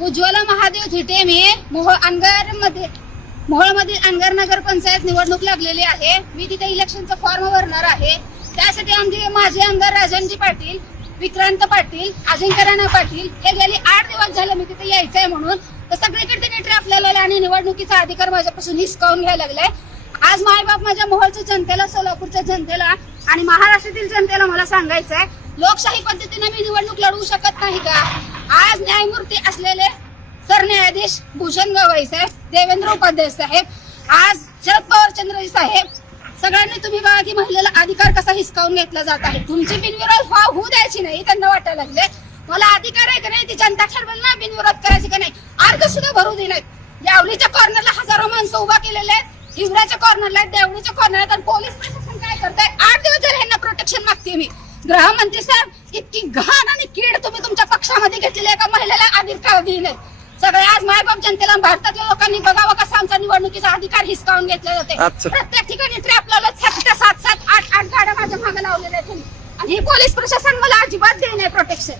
उज्ज्वला महादेव थिटे मी. मोहोळ अनगरमध्ये मोहोळ मधील अनगर नगर पंचायत निवडणूक लागलेली आहे. मी तिथे इलेक्शनचा फॉर्म भरणार आहे. त्यासाठी आमचे माझे आमदार राजनजी पाटील विक्रांत पाटील अजिंक्य राणा पाटील हे गेले आठ दिवस झाले मी तिथे यायचंय म्हणून. तर सगळीकडे त्यांनी ट्रॅप लावलेला आणि निवडणुकीचा अधिकार माझ्यापासून हिसकावून घ्यायला लागलाय. आज मायबाप माझ्या मोहोळच्या जनतेला सोलापूरच्या जनतेला आणि महाराष्ट्रातील जनतेला मला सांगायचं आहे लोकशाही पद्धतीने मी निवडणूक लढवू शकत नाही का? आज न्यायमूर्ती असलेले सरन्यायाधीश भूषण गवई साहेब देवेंद्र उपाध्याय साहेब आज शरद पवार चंद्रजी साहेब सगळ्यांनी तुम्ही बघा की महिलेला अधिकार कसा हिसकावून घेतला जात आहे. तुमची बिनविरोध व्हा होऊ द्यायची नाही त्यांना वाटायला लागले. मला अधिकार आहे का नाही? ती जनता ठरवेल ना बिनविरोध करायची का नाही? अर्ज सुद्धा भरू दिलेत यावलीच्या कॉर्नरला हजारो माणसं उभा केलेले आहेत हिवऱ्याच्या कॉर्नरला आहेत देवळीच्या कॉर्नरला आहेत आणि पोलीस प्रशासन काय करताय आठ दिवस झाले यांना प्रोटेक्शन मागते मी गृहमंत्री साहेब इतकी घाण आणि कीड तुम्ही तुमच्या पक्षामध्ये घेतलेली एका महिलेला अधिकार दिले सगळे आज मायबाप जनतेला भारतातल्या लोकांनी बघावं कसा आमचा निवडणुकीचा अधिकार हिसकावून घेतला जाते. प्रत्येक ठिकाणी ट्रॅप लावलं सात ते सात सात आठ आठ गाड्या माझ्या मागे लावलेल्या आहेत. आणि हे पोलीस प्रशासन मला अजिबात देणे प्रोटेक्शन